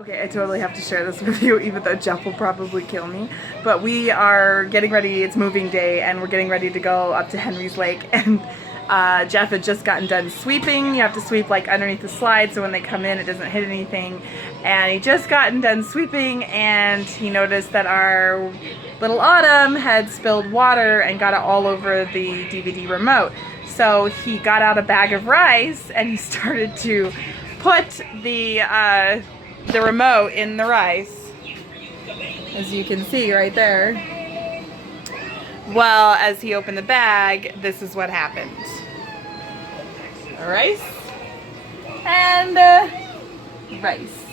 Okay, I totally have to share this with you, even though Jeff will probably kill me. But we are getting ready, it's moving day, and we're getting ready to go up to Henry's Lake, and Jeff had just gotten done sweeping. You have to sweep like underneath the slide so when they come in it doesn't hit anything. And he just gotten done sweeping and he noticed that our little Autumn had spilled water and got it all over the DVD remote. So he got out a bag of rice and he started to put the remote in the rice, as you can see right there. Well, as he opened the bag, this is what happened. Rice and rice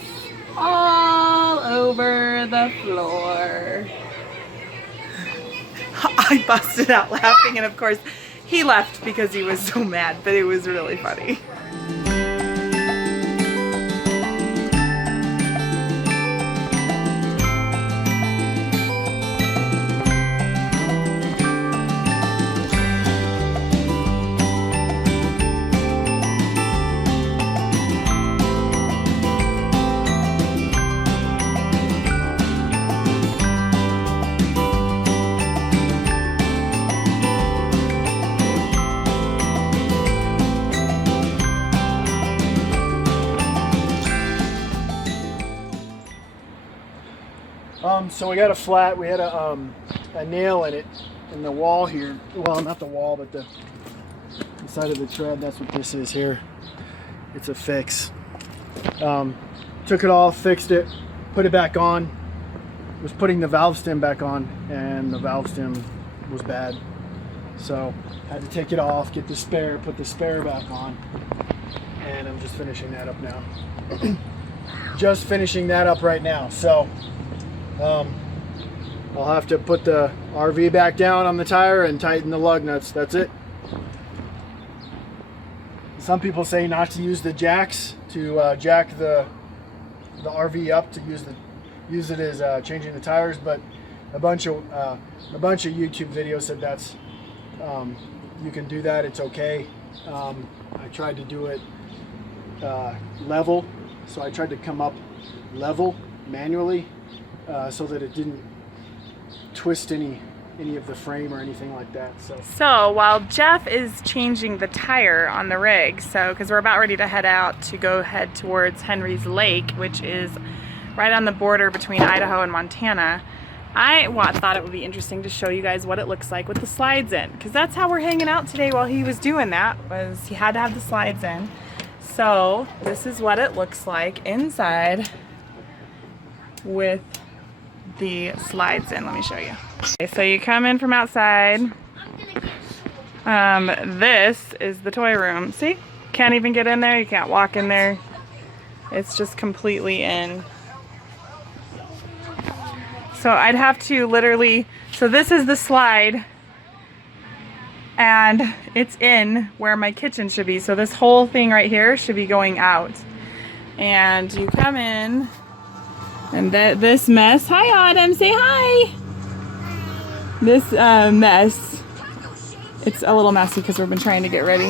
all over the floor. I busted out laughing, and of course he left because he was so mad, but it was really funny. So we got a flat, we had a nail in it, in the wall here. Well, not the wall, but the side of the tread. That's what this is here. It's a fix. Took it off, fixed it, put it back on. Was putting the valve stem back on, and the valve stem was bad. So had to take it off, get the spare, put the spare back on, and I'm just finishing that up now. Just finishing that up right now. So I'll have to put the RV back down on the tire and tighten the lug nuts. That's it. Some people say not to use the jacks, to jack the RV up, to use it as changing the tires, but a bunch of YouTube videos said that's you can do that, it's okay. I tried to do it level, so I tried to come up level manually, so that it didn't twist any of the frame or anything like that. So while Jeff is changing the tire on the rig, because we're about ready to head towards Henry's Lake, which is right on the border between Idaho and Montana, I thought it would be interesting to show you guys what it looks like with the slides in, because that's how we're hanging out today while he was doing that, was he had to have the slides in. So this is what it looks like inside with the slides in. Let me show you. Okay, so you come in from outside. This is the toy room. See? Can't even get in there. You can't walk in there. It's just completely in. So I'd have to literally, so this is the slide and it's in where my kitchen should be. So this whole thing right here should be going out. And you come in and this mess, hi Autumn, say hi. This mess, it's a little messy because we've been trying to get ready.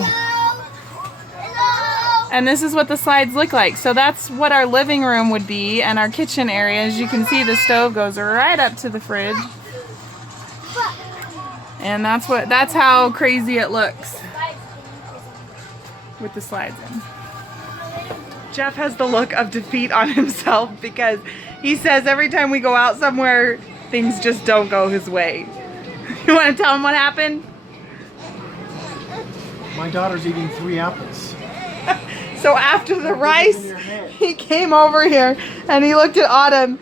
And this is what the slides look like. So that's what our living room would be, and our kitchen area. As you can see, the stove goes right up to the fridge. And that's how crazy it looks with the slides in. Jeff has the look of defeat on himself because he says every time we go out somewhere, things just don't go his way. You want to tell him what happened? My daughter's eating 3 apples. So after the rice, he came over here and he looked at Autumn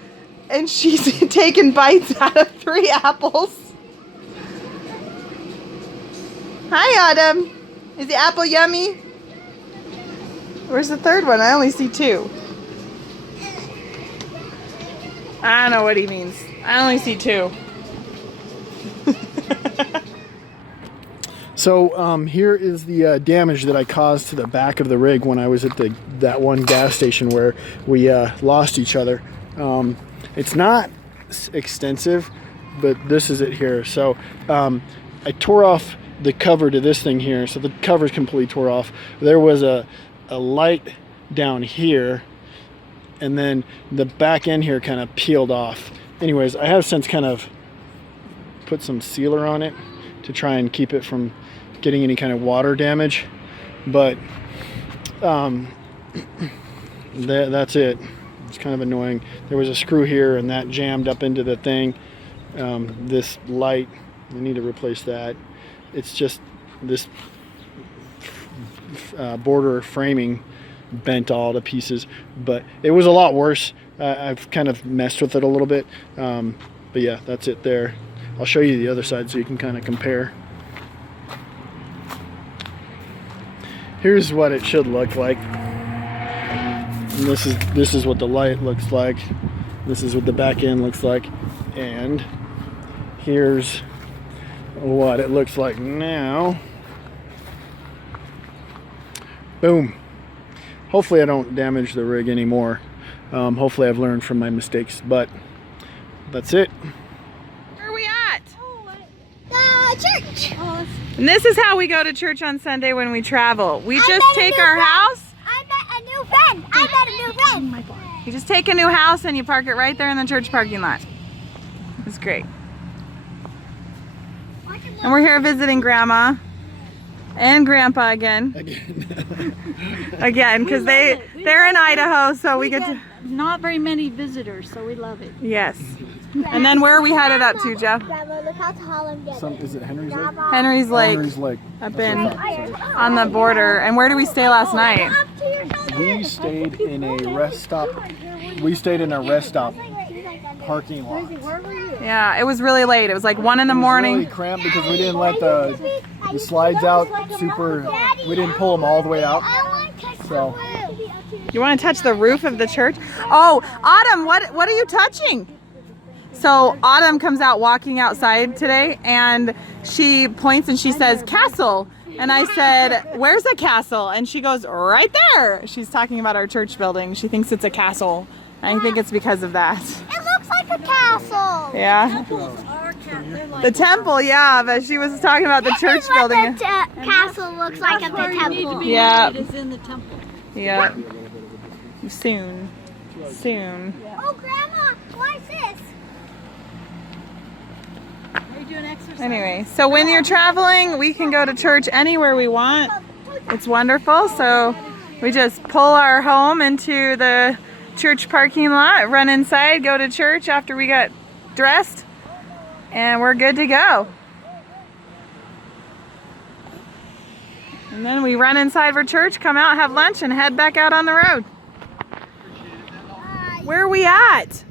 and she's taking bites out of 3 apples. Hi Autumn. Is the apple yummy? Where's the third one? I only see 2. I don't know what he means. I only see 2. So here is the damage that I caused to the back of the rig when I was at that one gas station where we lost each other. It's not extensive, but this is it here. So I tore off the cover to this thing here, so the cover's completely tore off. There was a light down here and then the back end here kind of peeled off. Anyways, I have since kind of put some sealer on it to try and keep it from getting any kind of water damage, but that's it. It's kind of annoying. There was a screw here and that jammed up into the thing. This light, we need to replace that. It's just this border framing bent all to pieces, but it was a lot worse. I've kind of messed with it a little bit, but yeah, that's it there. I'll show you the other side so you can kind of compare. Here's what it should look like. And this is what the light looks like. This is what the back end looks like, and here's what it looks like now. Boom. Hopefully I don't damage the rig anymore. Hopefully I've learned from my mistakes, but that's it. Where are we at? Church. And this is how we go to church on Sunday when we travel. We just take our house. I met a new friend. I met a new friend. Oh my God. You just take a new house and you park it right there in the church parking lot. It's great. And we're here visiting Grandma and Grandpa again. Again, because they're in Idaho, so we get to... Not very many visitors, so we love it. Yes. And then where are we headed up to, Jeff? Grandma, look how tall I'm getting. Is it Henry's Lake? Henry's Lake. Henry's Lake. Up in on the border. And where did we stay last night? We stayed in a rest stop. We stayed in a rest stop parking lot. Yeah, it was really late. It was like 1 in the morning. Really cramped because we didn't let the slides out super. We didn't pull them all the way out. So You want to touch the roof of the church? Oh, Autumn, what are you touching? So Autumn comes out walking outside today and she points and she says, castle. And I said, where's a castle? And she goes, right there. She's talking about our church building. She thinks it's a castle. I think it's because of that. It looks like a castle. Yeah. The temple, yeah, but she was talking about the church This is what building. the castle looks like at the temple. Yeah. It is in the temple. Yeah. Soon. Soon. Oh, Grandma, why is this? Are you doing exercise? Anyway, so when you're traveling, we can go to church anywhere we want. It's wonderful. So we just pull our home into the church parking lot, run inside, go to church after we got dressed, and we're good to go. And then we run inside for church, come out, have lunch, and head back out on the road. Where are we at?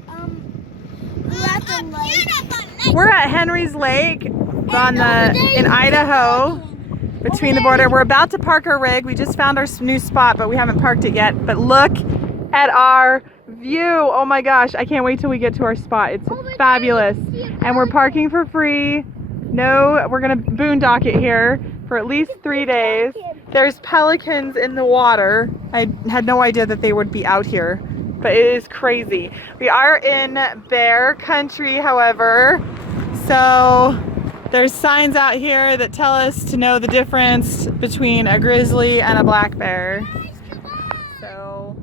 We're at Henry's Lake in Idaho, between the border. We're about to park our rig. We just found our new spot, but we haven't parked it yet. But look at our view. Oh my gosh, I can't wait till we get to our spot. It's fabulous. And we're parking for free. No, we're gonna boondock it here for at least 3 days. There's pelicans in the water. I had no idea that they would be out here, but it is crazy. We are in bear country, however, so there's signs out here that tell us to know the difference between a grizzly and a black bear. So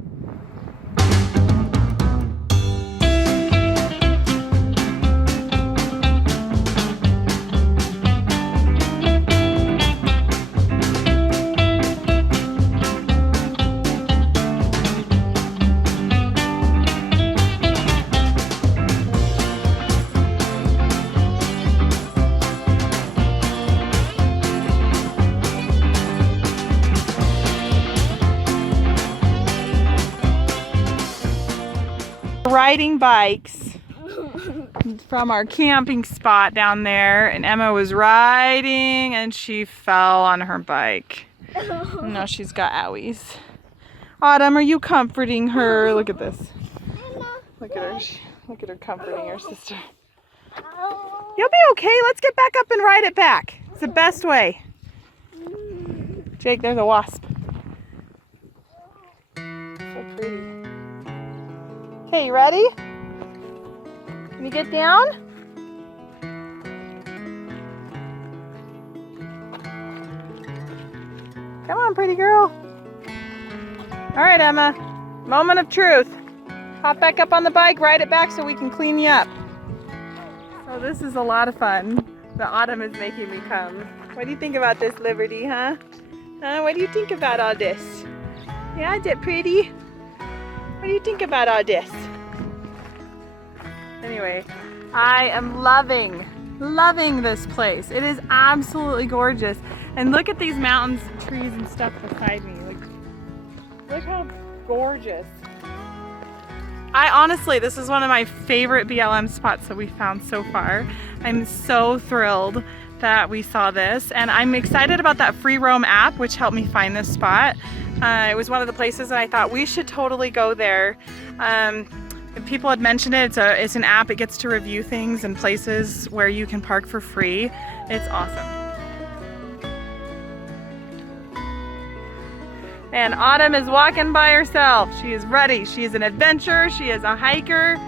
riding bikes from our camping spot down there, and Emma was riding and she fell on her bike. And now she's got owies. Autumn, are you comforting her? Look at this. Look at her. Look at her comforting her sister. You'll be okay. Let's get back up and ride it back. It's the best way. Jake, there's a wasp. So pretty. Okay, you ready? Can you get down? Come on, pretty girl. All right, Emma. Moment of truth. Hop back up on the bike, ride it back so we can clean you up. So this is a lot of fun. The autumn is making me come. What do you think about this, Liberty, huh? What do you think about all this? Yeah, is it pretty? What do you think about all this? Anyway, I am loving this place. It is absolutely gorgeous. And look at these mountains, trees and stuff beside me. Like, look how gorgeous. I honestly, this is one of my favorite BLM spots that we found so far. I'm so thrilled that we saw this, and I'm excited about that free roam app which helped me find this spot. It was one of the places that I thought we should totally go there. People had mentioned it. It's an app. It gets to review things and places where you can park for free. It's awesome. And Autumn is walking by herself. She is ready. She is an adventurer. She is a hiker.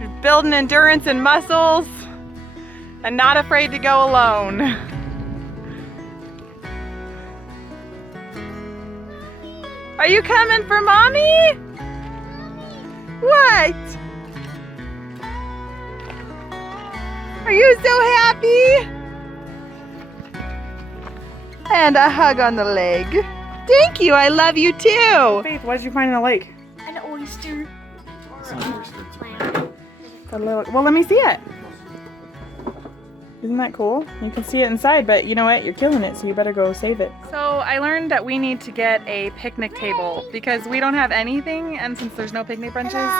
She's building endurance and muscles and not afraid to go alone. Are you coming for Mommy? What? Are you so happy? And a hug on the leg. Thank you, I love you too. Faith, what did you find in the lake? An oyster. Well, let me see it. Isn't that cool? You can see it inside, but you know what? You're killing it, so you better go save it. So I learned that we need to get a picnic table because we don't have anything, and since there's no picnic benches,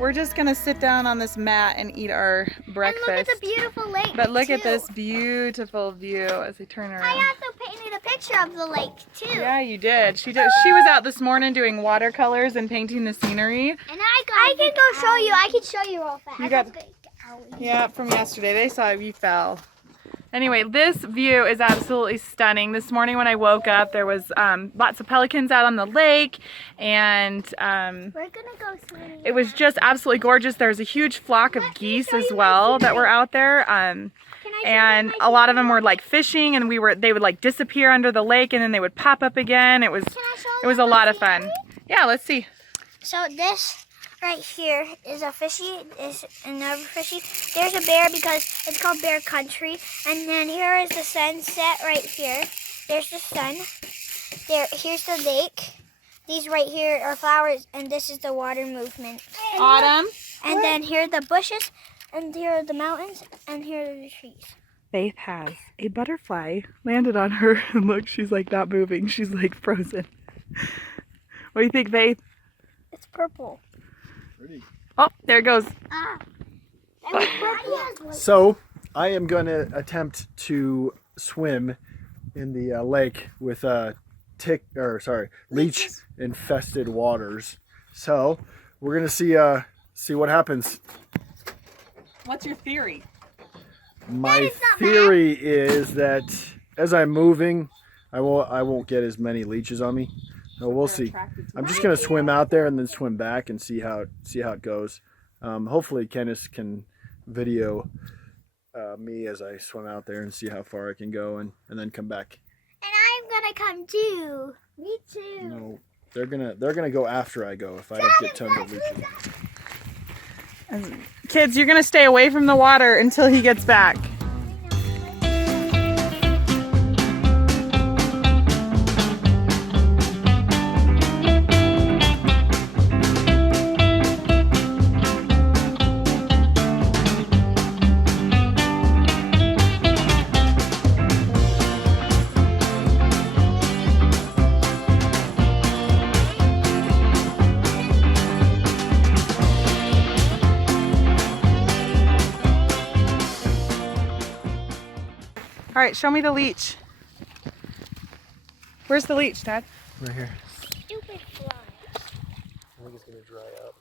we're just gonna sit down on this mat and eat our breakfast. And look at the beautiful lake. But look at too. this beautiful view as we turn around. I also painted a picture of the lake too. Yeah, you did. She did. She was out this morning doing watercolors and painting the scenery. And I can go show you. I can show you real fast. You got. Yeah, from yesterday. They saw you fell. Anyway, this view is absolutely stunning. This morning when I woke up, there was lots of pelicans out on the lake, and we're gonna go swimming. it was just absolutely gorgeous. There was a huge flock of geese as well that were out there, and a lot of them were like fishing, and they would like disappear under the lake, and then they would pop up again. It was a lot of fun. Yeah, let's see. So this right here is a fishy, is another fishy. There's a bear because it's called bear country. And then here is the sunset right here. There's the sun. Here's the lake. These right here are flowers, and this is the water movement. Autumn. And then here are the bushes, and here are the mountains, and here are the trees. Faith has a butterfly landed on her, and look, she's like not moving. She's like frozen. What do you think, Faith? It's purple. Pretty. Oh, there it goes. So I am going to attempt to swim in the lake with leech infested waters. So we're going to see what happens. What's your theory? My theory is that as I'm moving, I won't get as many leeches on me. No, we'll see. I'm just gonna swim out there and then swim back and see how it goes. Hopefully, Kenneth can video me as I swim out there and see how far I can go and then come back. And I'm gonna come too. Me too. No, they're gonna go after I go if I don't get tons of leeches. Kids, you're gonna stay away from the water until he gets back. All right, show me the leech. Where's the leech, Dad? Right here. Stupid fly. I think it's gonna dry up.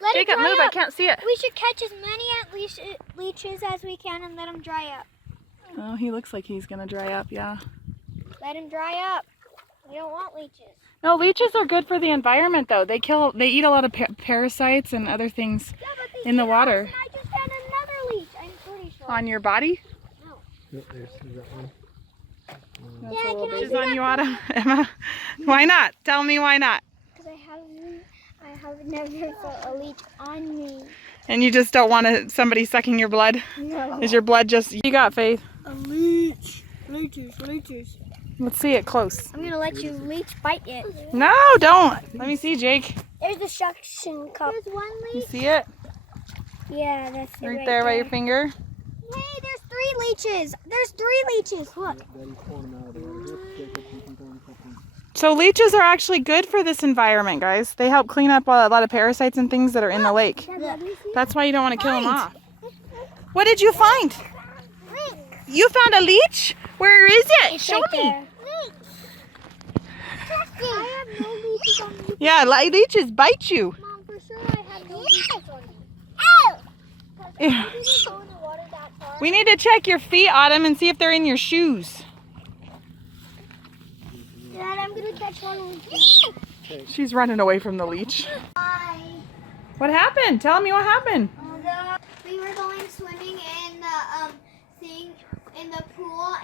Let it Jacob, dry move! up. I can't see it. We should catch as many leeches as we can and let them dry up. Oh, he looks like he's gonna dry up. Yeah. Let him dry up. We don't want leeches. No, leeches are good for the environment, though. They eat a lot of parasites and other things Yeah, but they in the eat water. us, and I just had another leech. I'm pretty sure. On your body? Yep, there's that one. Yeah, can I Leeches see on that you, photo? Autumn. Emma, why not? Tell me why not. Because I have never felt a leech on me. And you just don't want somebody sucking your blood? No. Is your blood just... You got, Faith? A leech. Leeches. Let's see it close. I'm gonna let you leech bite it. No, don't. Let me see, Jake. There's the suction cup. There's one You leech. see it? Yeah, that's it Right there by your finger? Hey, there's 3 leeches. There's 3 leeches. Look. So leeches are actually good for this environment, guys. They help clean up a lot of parasites and things that are in the lake. That's why you don't want to kill them off. What did you find? You found a leech? Where is it? It's Show right me. there. I have no leeches on me. Yeah, leeches bite you. Mom, for sure I have no leeches on me. Ow! Yeah. I didn't go in the water that far. We need to check your feet, Autumn, and see if they're in your shoes. Dad, I'm gonna catch one. She's running away from the leech. Bye. What happened? Tell me what happened. We were going swimming in the in the pool,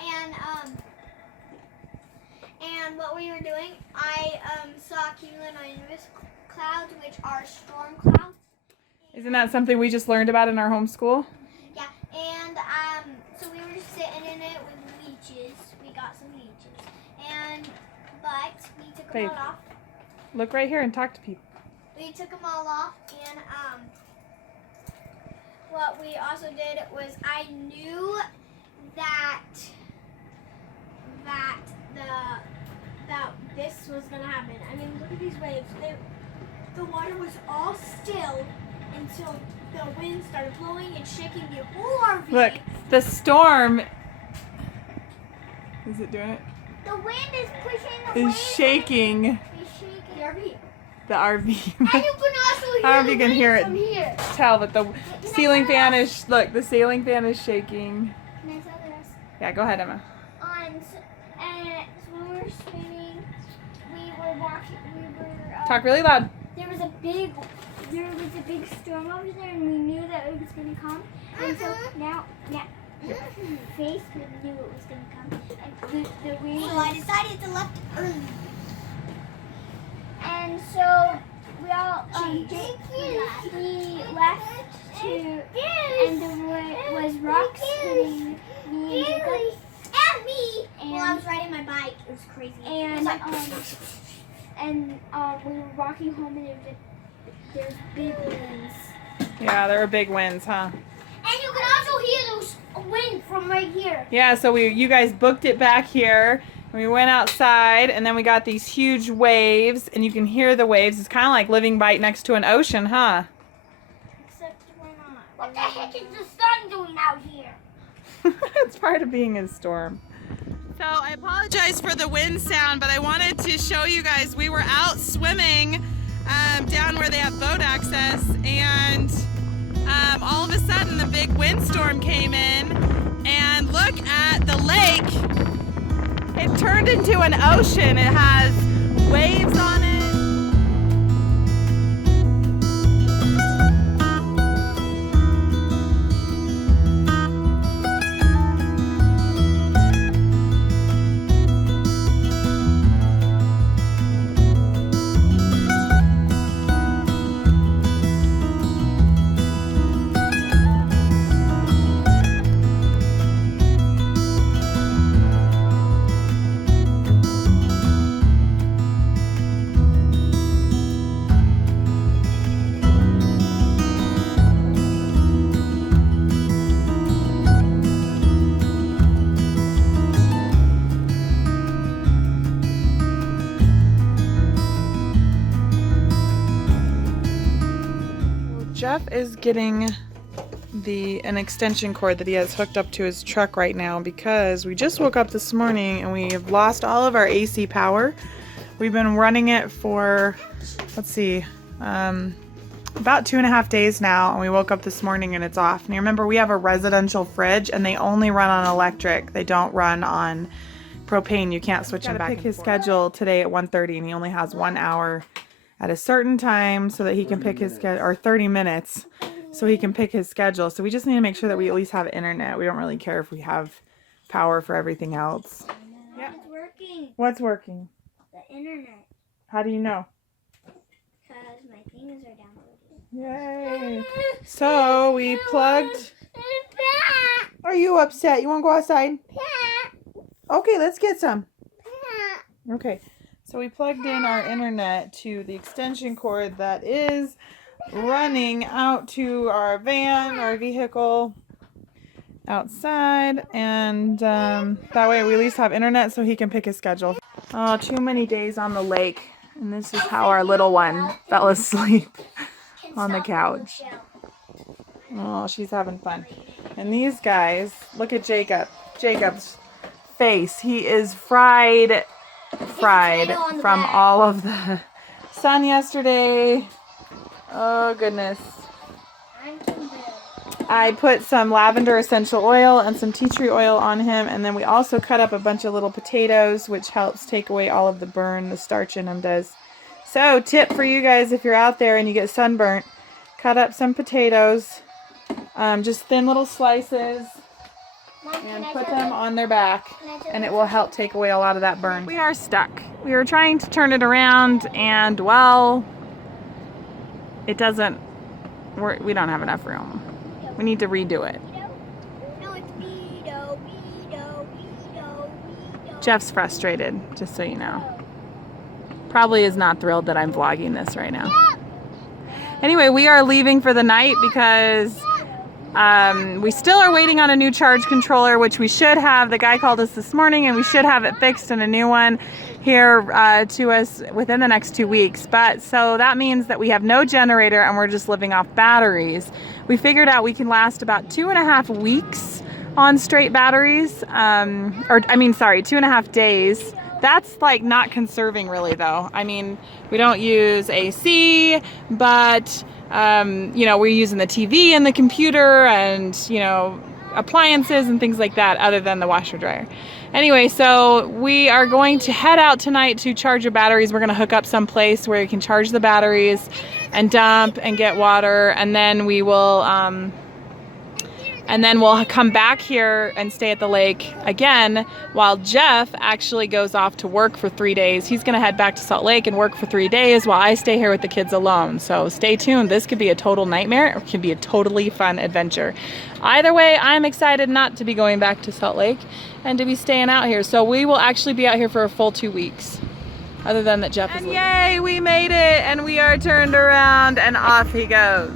and what we were doing, I saw cumulonimbus clouds, which are storm clouds. Isn't that something we just learned about in our homeschool? Yeah, and so we were just sitting in it with leeches. We got some leeches, but we took them Babe. all off. Look right here and talk to people. We took them all off, and what we also did was I knew that this was gonna happen. I mean, look at these waves. The water was all still until the wind started blowing and shaking the whole RV. Look, the storm. Is it doing it? The wind is pushing the Is waves. shaking It's shaking the RV. the RV. And you can also hear I don't know if the you can wind hear it. from here. Tell, but the ceiling fan is, look, the ceiling fan is shaking. Next others. Yeah, go ahead, Emma. And so when we were swimming, we were walking. Talk really loud. There was a big storm over there, and we knew that it was going to come. And so now, face knew it was going to come. And the wind. So I decided to left early. And so we all he left to, and there was rocks hitting me and Jacob. And me! While I was riding my bike. It was crazy. And we were walking home, and there's big winds. Yeah, there were big winds, huh? And you can also hear those wind from right here. Yeah, so you guys booked it back here. And we went outside, and then we got these huge waves, and you can hear the waves. It's kind of like living right next to an ocean, huh? Except we're not. What the heck is the sun doing out here? It's part of being in a storm. So I apologize for the wind sound, but I wanted to show you guys we were out swimming down where they have boat access, and all of a sudden the big windstorm came in, and look at the lake. It turned into an ocean. It has waves on it. Jeff is getting an extension cord that he has hooked up to his truck right now because we just woke up this morning and we have lost all of our AC power. We've been running it for, let's see, about 2.5 days now, and we woke up this morning and it's off. And you remember we have a residential fridge and they only run on electric. They don't run on propane. You can't switch them back and forth. Pick his schedule today at 1:30, and he only has 1 hour at a certain time so that he can pick his schedule, or 30 minutes so he can pick his schedule. So we just need to make sure that we at least have internet. We don't really care if we have power for everything else. Yeah. It's working. What's working? The internet. How do you know? Because my thing games are downloaded. Yay. So we plugged. Are you upset? You want to go outside? Okay, let's get some. Okay. So we plugged in our internet to the extension cord that is running out to our van, our vehicle outside, and that way we at least have internet so he can pick his schedule. Oh, too many days on the lake, and this is how our little one fell asleep on the couch. Oh, she's having fun. And these guys, look at Jacob's face. He is fried from all of the sun yesterday. Oh goodness. I put some lavender essential oil and some tea tree oil on him, and then we also cut up a bunch of little potatoes, which helps take away all of the burn the starch in them does. So, tip for you guys, if you're out there and you get sunburnt, cut up some potatoes, just thin little slices, and put them on their back, and it will help take away a lot of that burn. We are stuck. We were trying to turn it around, and well, it doesn't work. We don't have enough room. We need to redo it. Jeff's frustrated, just so you know. Probably is not thrilled that I'm vlogging this right now. Anyway, we are leaving for the night because we still are waiting on a new charge controller, which we should have. The guy called us this morning and we should have it fixed and a new one here to us within the next 2 weeks. But so that means that we have no generator and we're just living off batteries. We figured out we can last about 2.5 weeks on straight batteries, 2.5 days. That's like not conserving really though. I mean, we don't use AC, but we're using the TV and the computer and, appliances and things like that other than the washer dryer. Anyway, so we are going to head out tonight to charge the batteries. We're going to hook up someplace where you can charge the batteries and dump and get water, and then we will we'll come back here and stay at the lake again while Jeff actually goes off to work for 3 days. He's going to head back to Salt Lake and work for 3 days while I stay here with the kids alone. So stay tuned. This could be a total nightmare or it could be a totally fun adventure. Either way, I'm excited not to be going back to Salt Lake and to be staying out here. So we will actually be out here for a full 2 weeks. Other than that Jeff is leaving. Yay, we made it and we are turned around and off he goes.